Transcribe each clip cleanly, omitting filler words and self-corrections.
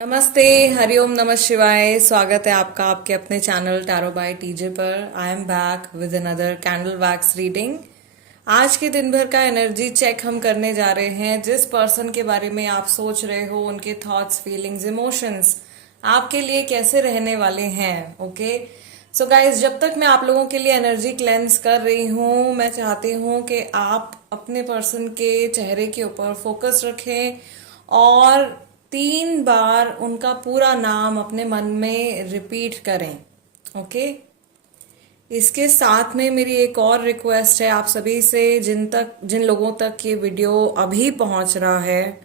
नमस्ते, हरिओम, नमः शिवाय। स्वागत है आपका आपके अपने चैनल टैरो बाय टीजे पर। I am back with another candle wax reading. आज के दिन भर का एनर्जी चेक हम करने जा रहे हैं। जिस पर्सन के बारे में आप सोच रहे हो, उनके थॉट्स, फीलिंग्स, इमोशंस आपके लिए कैसे रहने वाले हैं। ओके सो गाइज, जब तक मैं आप लोगों के लिए एनर्जी क्लेंस कर रही हूँ, मैं चाहती हूँ कि आप अपने पर्सन के चेहरे के ऊपर फोकस रखें और 3 बार उनका पूरा नाम अपने मन में रिपीट करें। ओके, इसके साथ में मेरी एक और रिक्वेस्ट है आप सभी से, जिन लोगों तक ये वीडियो अभी पहुंच रहा है।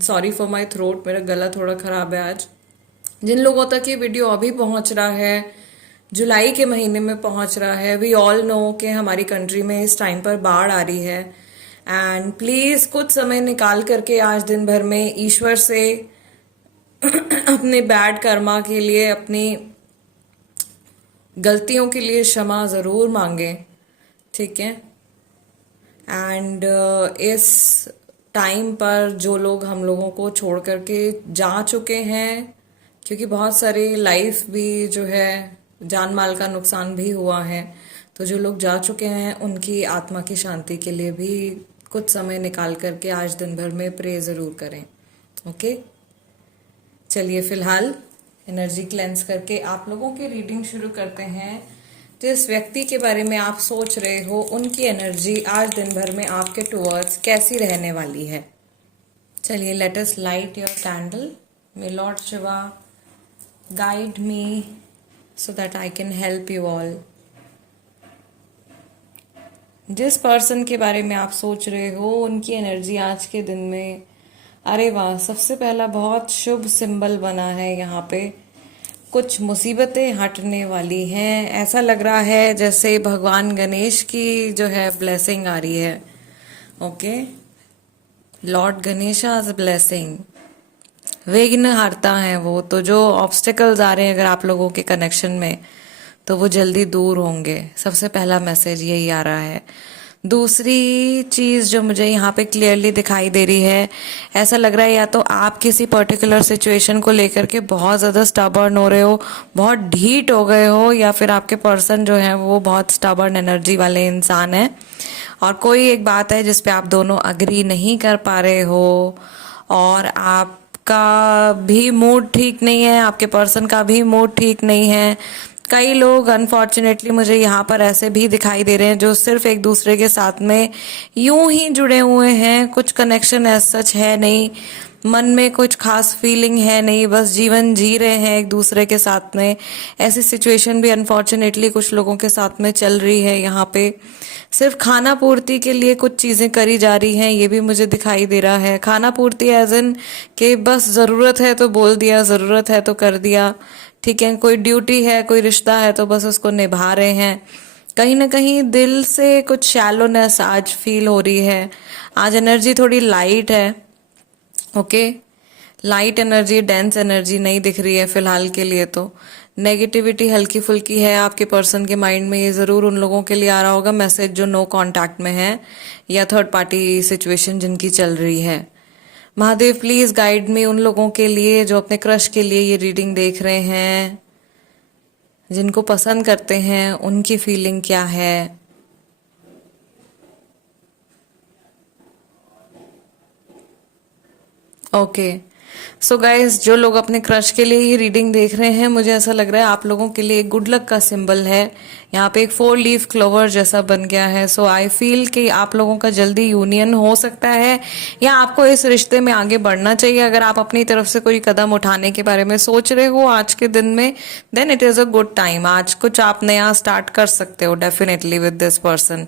सॉरी फॉर माय थ्रोट, मेरा गला थोड़ा खराब है आज। जिन लोगों तक ये वीडियो अभी पहुंच रहा है, जुलाई के महीने में पहुंच रहा है, वी ऑल नो कि हमारी कंट्री में इस टाइम पर बाढ़ आ रही है। एंड प्लीज कुछ समय निकाल करके आज दिन भर में ईश्वर से अपने बैड कर्मा के लिए, अपनी गलतियों के लिए क्षमा जरूर मांगे, ठीक है। एंड इस टाइम पर जो लोग हम लोगों को छोड़ करके जा चुके हैं, क्योंकि बहुत सारी लाइफ भी जो है, जान माल का नुकसान भी हुआ है, तो जो लोग जा चुके हैं उनकी आत्मा की शांति के लिए भी कुछ समय निकाल करके आज दिन भर में प्रे जरूर करें। ओके, चलिए फिलहाल एनर्जी क्लेंस करके आप लोगों की रीडिंग शुरू करते हैं। जिस व्यक्ति के बारे में आप सोच रहे हो, उनकी एनर्जी आज दिन भर में आपके टुवर्ड्स कैसी रहने वाली है। चलिए, let us light your candle. My lord Shiva guide me so that I can help you all। जिस पर्सन के बारे में आप सोच रहे हो, उनकी एनर्जी आज के दिन में, अरे वाह, सबसे पहला बहुत शुभ सिंबल बना है यहाँ पे। कुछ मुसीबतें हटने वाली हैं। ऐसा लग रहा है जैसे भगवान गणेश की जो है ब्लेसिंग आ रही है। Okay, lord Ganesha's blessing. विघ्न हरता है वो, तो जो ऑब्स्टिकल्स आ रहे हैं अगर आप लोगों के कनेक्शन में, तो वो जल्दी दूर होंगे। सबसे पहला मैसेज यही आ रहा है। दूसरी चीज जो मुझे यहाँ पे क्लियरली दिखाई दे रही है, ऐसा लग रहा है या तो आप किसी पर्टिकुलर सिचुएशन को लेकर के बहुत ज्यादा स्टबर्न हो रहे हो, बहुत ढीठ हो गए हो, या फिर आपके पर्सन जो है वो बहुत स्टबर्न एनर्जी वाले इंसान है और कोई एक बात है जिसपे आप दोनों अग्री नहीं कर पा रहे हो, और आपका भी मूड ठीक नहीं है, आपके पर्सन का भी मूड ठीक नहीं है। कई लोग अनफॉर्चुनेटली मुझे यहाँ पर ऐसे भी दिखाई दे रहे हैं जो सिर्फ एक दूसरे के साथ में यूं ही जुड़े हुए हैं, कुछ कनेक्शन ऐसा सच है नहीं, मन में कुछ खास फीलिंग है नहीं, बस जीवन जी रहे हैं एक दूसरे के साथ में। ऐसी सिचुएशन भी अनफॉर्चुनेटली कुछ लोगों के साथ में चल रही है। यहाँ पे सिर्फ खाना पूर्ति के लिए कुछ चीजें करी जा रही हैं, ये भी मुझे दिखाई दे रहा है। खाना पूर्ति एज इन कि बस जरूरत है तो बोल दिया, जरूरत है तो कर दिया, ठीक है। कोई ड्यूटी है, कोई रिश्ता है तो बस उसको निभा रहे हैं। कहीं ना कहीं दिल से कुछ शैलोनेस आज फील हो रही है। आज एनर्जी थोड़ी लाइट है। Okay, light energy, dense energy नहीं दिख रही है फिलहाल के लिए। तो नेगेटिविटी हल्की फुल्की है आपके पर्सन के माइंड में। ये जरूर उन लोगों के लिए आ रहा होगा मैसेज जो नो कांटेक्ट में है या थर्ड पार्टी सिचुएशन जिनकी चल रही है। महादेव प्लीज गाइड मी उन लोगों के लिए जो अपने क्रश के लिए ये रीडिंग देख रहे हैं, जिनको पसंद करते हैं, उनकी फीलिंग क्या है। ओके सो गाइज, जो लोग अपने क्रश के लिए ये रीडिंग देख रहे हैं, मुझे ऐसा लग रहा है आप लोगों के लिए एक गुड लक का सिंबल है। यहाँ पे एक 4 लीफ क्लोवर जैसा बन गया है। सो आई फील कि आप लोगों का जल्दी यूनियन हो सकता है या आपको इस रिश्ते में आगे बढ़ना चाहिए। अगर आप अपनी तरफ से कोई कदम उठाने के बारे में सोच रहे हो आज के दिन में, then it is a good time. आज कुछ आप नया स्टार्ट कर सकते हो डेफिनेटली विद दिस पर्सन।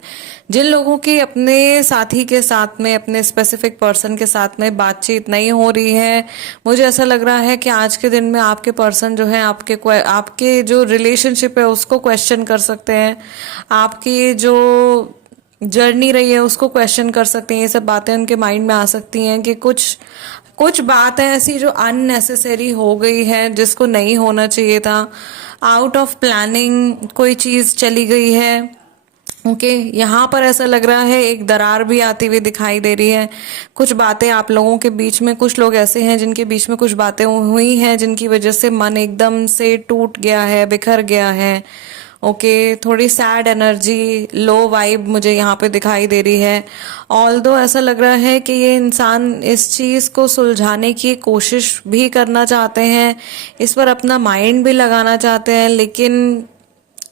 जिन लोगों की अपने साथी के साथ में, अपने स्पेसिफिक पर्सन के साथ में बातचीत नहीं हो रही है, मुझे ऐसा लग रहा है कि आज के दिन में आपके पर्सन जो है आपके जो रिलेशनशिप है उसको क्वेश्चन कर सकते हैं, आपकी जो जर्नी रही है उसको क्वेश्चन कर सकते हैं। ये सब बातें उनके माइंड में आ सकती हैं कि कुछ कुछ बात है ऐसी जो अननेसेसरी हो गई है, जिसको नहीं होना चाहिए था। आउट ऑफ प्लानिंग कोई चीज चली गई है ओके यहाँ पर ऐसा लग रहा है एक दरार भी आती हुई दिखाई दे रही है। कुछ बातें आप लोगों के बीच में, कुछ लोग ऐसे हैं जिनके बीच में कुछ बातें हुई हैं जिनकी वजह से मन एकदम से टूट गया है, बिखर गया है। ओके थोड़ी सैड एनर्जी, लो वाइब मुझे यहाँ पे दिखाई दे रही है। ऑल्दो ऐसा लग रहा है कि ये इंसान इस चीज़ को सुलझाने की कोशिश भी करना चाहते हैं, इस पर अपना माइंड भी लगाना चाहते हैं, लेकिन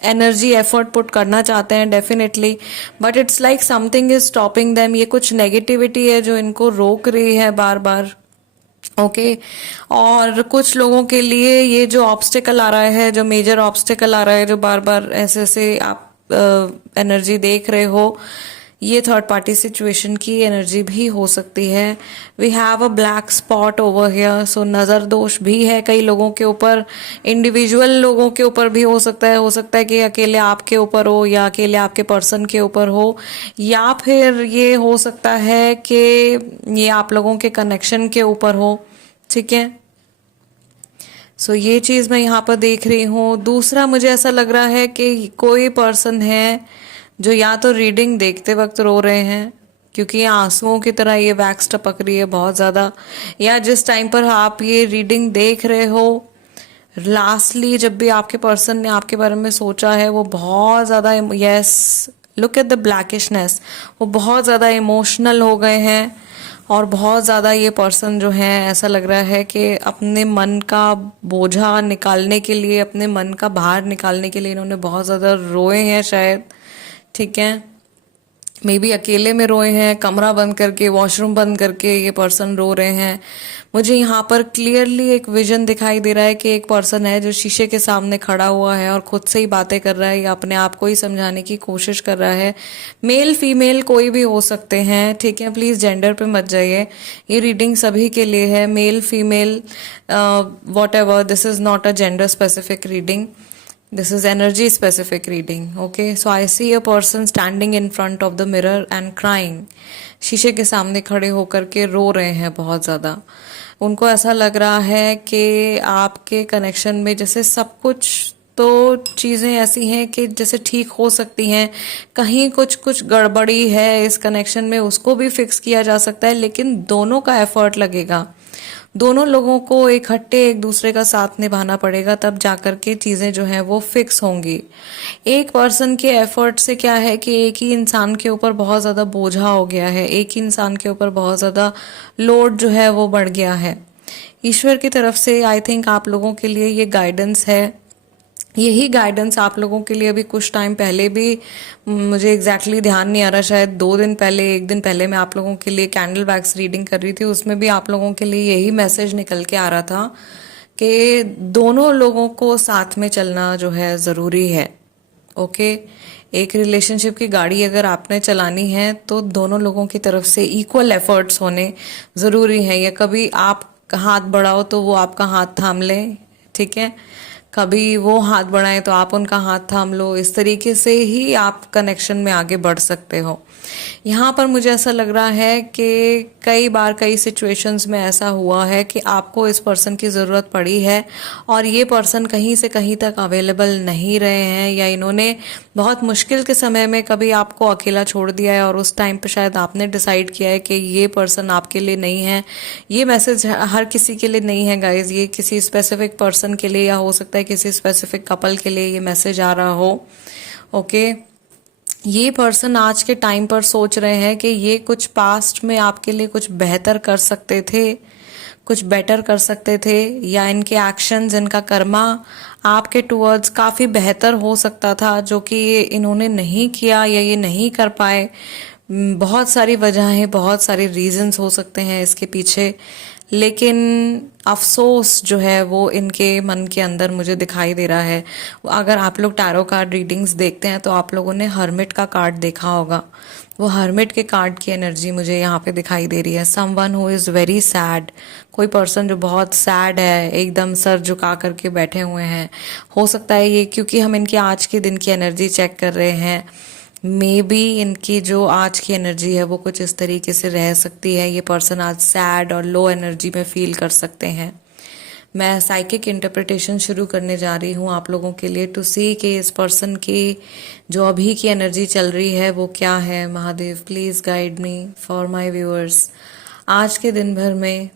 एनर्जी एफर्ट पुट करना चाहते हैं definitely, but it's like something is stopping them. ये कुछ नेगेटिविटी है जो इनको रोक रही है बार बार। ओके और कुछ लोगों के लिए ये जो ऑब्स्टिकल आ रहा है, जो मेजर ऑब्स्टिकल आ रहा है, जो बार बार ऐसे ऐसे आप एनर्जी देख रहे हो, ये थर्ड पार्टी सिचुएशन की एनर्जी भी हो सकती है। We have a black spot over here, so नज़र दोष भी है कई लोगों के ऊपर, इंडिविजुअल लोगों के ऊपर भी हो सकता है कि अकेले आपके ऊपर हो या अकेले आपके पर्सन के ऊपर हो, या फिर ये हो सकता है कि ये आप लोगों के कनेक्शन के ऊपर हो। ठीक है, सो ये चीज़ मैं यहाँ पर देख रही हूँ। दूसरा मुझे ऐसा लग रहा है कि कोई पर्सन है जो या तो रीडिंग देखते वक्त रो रहे हैं, क्योंकि ये आंसुओं की तरह ये वैक्स टपक रही है बहुत ज़्यादा, या जिस टाइम पर आप ये रीडिंग देख रहे हो, लास्टली जब भी आपके पर्सन ने आपके बारे में सोचा है, वो बहुत ज़्यादा, यस लुक एट द ब्लैकिशनेस, वो बहुत ज़्यादा इमोशनल हो गए हैं और बहुत ज़्यादा ये पर्सन जो है ऐसा लग रहा है कि अपने मन का बोझा निकालने के लिए, अपने मन का भार निकालने के लिए इन्होंने बहुत ज़्यादा रोए हैं शायद। ठीक है, मे बी अकेले में रोए हैं, कमरा बंद करके, वॉशरूम बंद करके ये पर्सन रो रहे हैं। मुझे यहाँ पर क्लियरली एक विजन दिखाई दे रहा है कि एक पर्सन है जो शीशे के सामने खड़ा हुआ है और खुद से ही बातें कर रहा है या अपने आप को ही समझाने की कोशिश कर रहा है। मेल फीमेल कोई भी हो सकते हैं, ठीक है, प्लीज जेंडर पे मत जाइए, ये रीडिंग सभी के लिए है, male female what ever, this is not a gender specific reading, this is energy specific reading. Okay, so I see a person standing in front of the mirror and crying. शीशे के सामने खड़े होकर के रो रहे हैं बहुत ज़्यादा। उनको ऐसा लग रहा है कि आपके कनेक्शन में जैसे सब कुछ तो चीज़ें ऐसी हैं कि जैसे ठीक हो सकती हैं, कहीं कुछ कुछ गड़बड़ी है इस कनेक्शन में, उसको भी फिक्स किया जा सकता है, लेकिन दोनों का एफर्ट लगेगा, दोनों लोगों को इकट्ठे एक दूसरे का साथ निभाना पड़ेगा, तब जाकर के चीज़ें जो हैं वो फिक्स होंगी। एक पर्सन के एफर्ट से क्या है कि एक ही इंसान के ऊपर बहुत ज़्यादा बोझा हो गया है, एक ही इंसान के ऊपर बहुत ज़्यादा लोड जो है वो बढ़ गया है। ईश्वर की तरफ से आई थिंक आप लोगों के लिए ये गाइडेंस है, यही गाइडेंस आप लोगों के लिए अभी कुछ टाइम पहले भी, मुझे एग्जैक्टली ध्यान नहीं आ रहा, शायद 2 दिन पहले, 1 दिन पहले मैं आप लोगों के लिए कैंडल वैक्स रीडिंग कर रही थी, उसमें भी आप लोगों के लिए यही मैसेज निकल के आ रहा था कि दोनों लोगों को साथ में चलना जो है ज़रूरी है। ओके, एक रिलेशनशिप की गाड़ी अगर आपने चलानी है तो दोनों लोगों की तरफ से इक्वल एफर्ट्स होने ज़रूरी हैं। या कभी आप हाथ बढ़ाओ तो वो आपका हाथ थाम ले, ठीक है, कभी वो हाथ बढ़ाएं तो आप उनका हाथ थाम लो, इस तरीके से ही आप कनेक्शन में आगे बढ़ सकते हो। यहाँ पर मुझे ऐसा लग रहा है कि कई बार कई सिचुएशंस में ऐसा हुआ है कि आपको इस पर्सन की ज़रूरत पड़ी है और ये पर्सन कहीं से कहीं तक अवेलेबल नहीं रहे हैं, या इन्होंने बहुत मुश्किल के समय में कभी आपको अकेला छोड़ दिया है और उस टाइम पे शायद आपने डिसाइड किया है कि ये पर्सन आपके लिए नहीं है। ये मैसेज हर किसी के लिए नहीं है गाइज, ये किसी स्पेसिफिक पर्सन के लिए, या हो सकता है किसी स्पेसिफिक कपल के लिए ये मैसेज आ रहा हो। ओके, ये पर्सन आज के टाइम पर सोच रहे हैं कि ये कुछ पास्ट में आपके लिए कुछ बेहतर कर सकते थे, कुछ बेटर कर सकते थे, या इनके एक्शंस, इनका कर्मा आपके टुवर्ड्स काफ़ी बेहतर हो सकता था, जो कि ये इन्होंने नहीं किया या ये नहीं कर पाए। बहुत सारी वजहें, बहुत सारे रीजंस हो सकते हैं इसके पीछे, लेकिन अफसोस जो है वो इनके मन के अंदर मुझे दिखाई दे रहा है। अगर आप लोग टैरो कार्ड रीडिंग्स देखते हैं तो आप लोगों ने हर्मिट का कार्ड देखा होगा, वो हर्मिट के कार्ड की एनर्जी मुझे यहाँ पे दिखाई दे रही है। Someone who is very sad, कोई पर्सन जो बहुत सैड है, एकदम सर झुका करके बैठे हुए हैं। हो सकता है ये, क्योंकि हम इनके आज के दिन की एनर्जी चेक कर रहे हैं, मे बी इनकी जो आज की एनर्जी है वो कुछ इस तरीके से रह सकती है। ये पर्सन आज सैड और लो एनर्जी में फील कर सकते हैं। मैं साइकिक इंटरप्रिटेशन शुरू करने जा रही हूँ आप लोगों के लिए, टू सी कि इस पर्सन की जो अभी की एनर्जी चल रही है वो क्या है। Mahadev please guide me for my viewers आज के दिन भर में।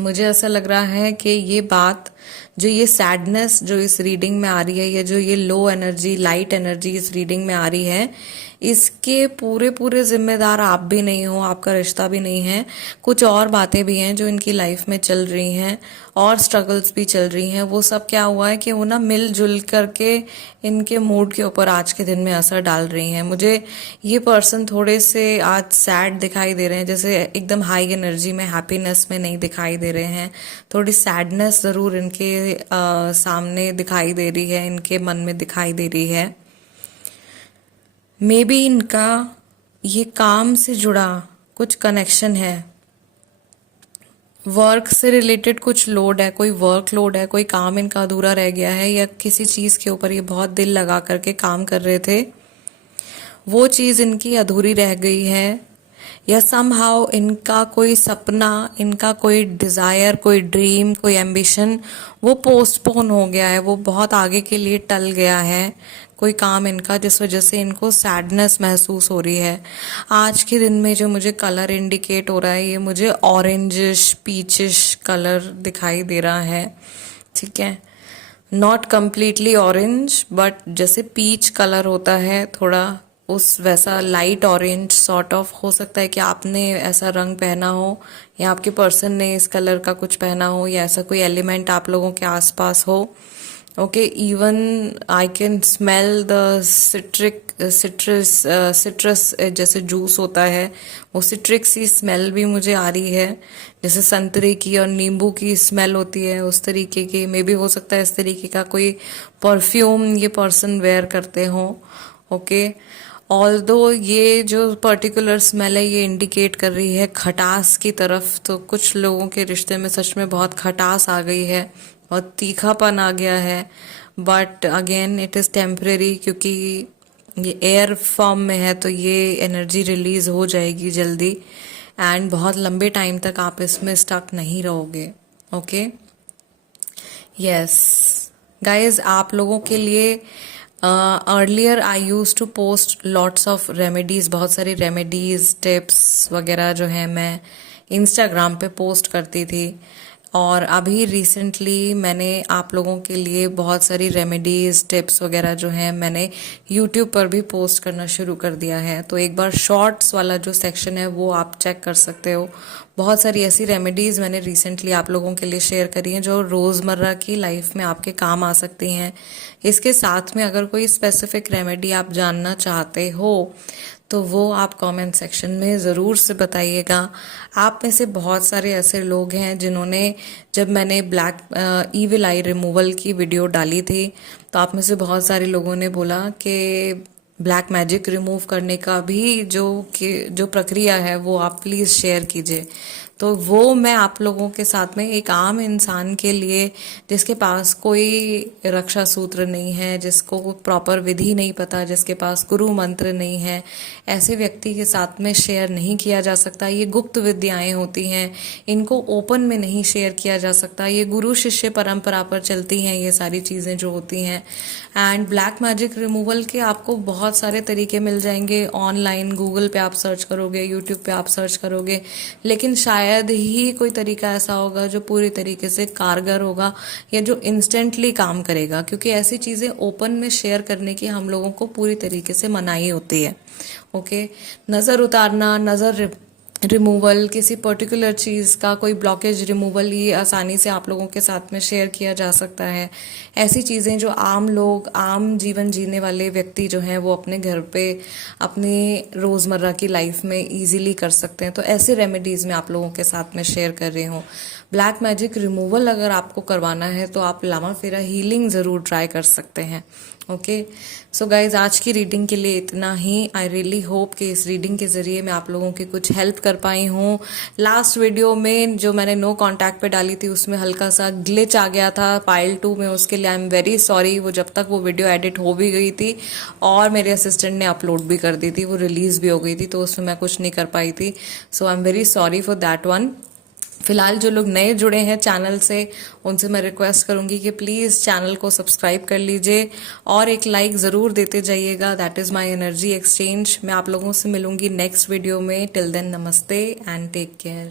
मुझे ऐसा लग रहा है कि ये बात, जो ये सैडनेस जो इस रीडिंग में आ रही है, या जो ये लो एनर्जी लाइट एनर्जी इस रीडिंग में आ रही है, इसके पूरे पूरे जिम्मेदार आप भी नहीं हो, आपका रिश्ता भी नहीं है। कुछ और बातें भी हैं जो इनकी लाइफ में चल रही हैं और स्ट्रगल्स भी चल रही हैं। वो सब क्या हुआ है कि वो ना मिलजुल करके इनके मूड के ऊपर आज के दिन में असर डाल रही हैं। मुझे ये पर्सन थोड़े से आज सैड दिखाई दे रहे हैं, जैसे एकदम हाई एनर्जी में हैप्पीनेस में नहीं दिखाई दे रहे हैं। थोड़ी सैडनेस जरूर इनके सामने दिखाई दे रही है, इनके मन में दिखाई दे रही है। मे बी इनका ये काम से जुड़ा कुछ कनेक्शन है, वर्क से रिलेटेड कुछ लोड है, कोई वर्क लोड है, कोई काम इनका अधूरा रह गया है, या किसी चीज के ऊपर ये बहुत दिल लगा करके काम कर रहे थे, वो चीज इनकी अधूरी रह गई है। या समहाउ इनका कोई सपना, इनका कोई डिजायर, कोई ड्रीम, कोई एम्बिशन वो पोस्टपोन हो गया है, वो बहुत आगे के लिए टल गया है कोई काम इनका, जिस वजह से इनको सैडनेस महसूस हो रही है। आज के दिन में जो मुझे कलर इंडिकेट हो रहा है, ये मुझे ऑरेंजिश पीचिश कलर दिखाई दे रहा है। ठीक है, नॉट कम्प्लीटली ऑरेंज, बट जैसे पीच कलर होता है थोड़ा उस वैसा लाइट ऑरेंज सॉर्ट ऑफ। हो सकता है कि आपने ऐसा रंग पहना हो, या आपके पर्सन ने इस कलर का कुछ पहना हो, या ऐसा कोई एलिमेंट आप लोगों के आसपास हो। Okay, even I can smell the citrus जैसे जूस होता है, वो सिट्रिक सी स्मेल भी मुझे आ रही है, जैसे संतरे की और नींबू की स्मेल होती है उस तरीके की। मे बी हो सकता है इस तरीके का कोई परफ्यूम ये पर्सन वेयर करते हो। ओके, ऑल्दो ये जो पर्टिकुलर स्मेल है ये इंडिकेट कर रही है खटास की तरफ, तो कुछ लोगों के रिश्ते में सच में बहुत खटास आ गई है, बहुत तीखापन आ गया है। But again it is temporary, क्योंकि ये एयर फॉर्म में है तो ये एनर्जी रिलीज हो जाएगी जल्दी, एंड बहुत लंबे टाइम तक आप इसमें स्टक नहीं रहोगे। ओके, यस गाइज, आप लोगों के लिए earlier I used to post lots of remedies, बहुत सारी रेमेडीज टिप्स वगैरह जो है मैं इंस्टाग्राम पे पोस्ट करती थी, और अभी रिसेंटली मैंने आप लोगों के लिए बहुत सारी रेमेडीज टिप्स वगैरह जो हैं मैंने यूट्यूब पर भी पोस्ट करना शुरू कर दिया है। तो एक बार शॉर्ट्स वाला जो सेक्शन है वो आप चेक कर सकते हो। बहुत सारी ऐसी रेमेडीज मैंने रिसेंटली आप लोगों के लिए शेयर करी हैं जो रोजमर्रा की लाइफ में आपके काम आ सकती हैं। इसके साथ में अगर कोई स्पेसिफिक रेमेडी आप जानना चाहते हो तो वो आप कमेंट सेक्शन में ज़रूर से बताइएगा। आप में से बहुत सारे ऐसे लोग हैं जिन्होंने, जब मैंने ब्लैक ईविल आई रिमूवल की वीडियो डाली थी, तो आप में से बहुत सारे लोगों ने बोला कि ब्लैक मैजिक रिमूव करने का भी जो प्रक्रिया है वो आप प्लीज़ शेयर कीजिए। तो वो मैं आप लोगों के साथ में एक आम इंसान के लिए, जिसके पास कोई रक्षा सूत्र नहीं है, जिसको प्रॉपर विधि नहीं पता, जिसके पास गुरु मंत्र नहीं है, ऐसे व्यक्ति के साथ में शेयर नहीं किया जा सकता। ये गुप्त विद्याएं होती हैं, इनको ओपन में नहीं शेयर किया जा सकता। ये गुरु शिष्य परंपरा पर चलती हैं ये सारी चीज़ें जो होती हैं। एंड ब्लैक मैजिक रिमूवल के आपको बहुत सारे तरीके मिल जाएंगे ऑनलाइन, गूगल पे आप सर्च करोगे, यूट्यूब पे आप सर्च करोगे, लेकिन शायद ही कोई तरीका ऐसा होगा जो पूरी तरीके से कारगर होगा या जो इंस्टेंटली काम करेगा, क्योंकि ऐसी चीज़ें ओपन में शेयर करने की हम लोगों को पूरी तरीके से मनाही होती है। ओके, नज़र उतारना, नज़र रिमूवल, किसी पर्टिकुलर चीज़ का कोई ब्लॉकेज रिमूवल, ये आसानी से आप लोगों के साथ में शेयर किया जा सकता है। ऐसी चीज़ें जो आम लोग, आम जीवन जीने वाले व्यक्ति जो हैं वो अपने घर पे अपने रोज़मर्रा की लाइफ में इजीली कर सकते हैं। तो ऐसे रेमेडीज़ मैं आप लोगों के साथ में शेयर कर रही हूँ। ब्लैक मैजिक रिमूवल अगर आपको करवाना है तो आप लामा फेरा हीलिंग ज़रूर ट्राई कर सकते हैं। ओके, सो गाइज, आज की रीडिंग के लिए इतना ही। आई रियली होप कि इस रीडिंग के जरिए मैं आप लोगों की कुछ हेल्प कर पाई हूँ। लास्ट वीडियो में जो मैंने नो कांटेक्ट पे डाली थी उसमें हल्का सा ग्लिच आ गया था पाइल 2 में, उसके लिए आई एम वेरी सॉरी। वो जब तक वो वीडियो एडिट हो भी गई थी और मेरे असिस्टेंट ने अपलोड भी कर दी थी, वो रिलीज भी हो गई थी, तो उसमें मैं कुछ नहीं कर पाई थी। So I am very sorry for that one. फिलहाल जो लोग नए जुड़े हैं चैनल से, उनसे मैं रिक्वेस्ट करूंगी कि प्लीज़ चैनल को सब्सक्राइब कर लीजिए और एक लाइक ज़रूर देते जाइएगा। That is my energy exchange. मैं आप लोगों से मिलूंगी नेक्स्ट वीडियो में। टिल देन नमस्ते एंड टेक केयर।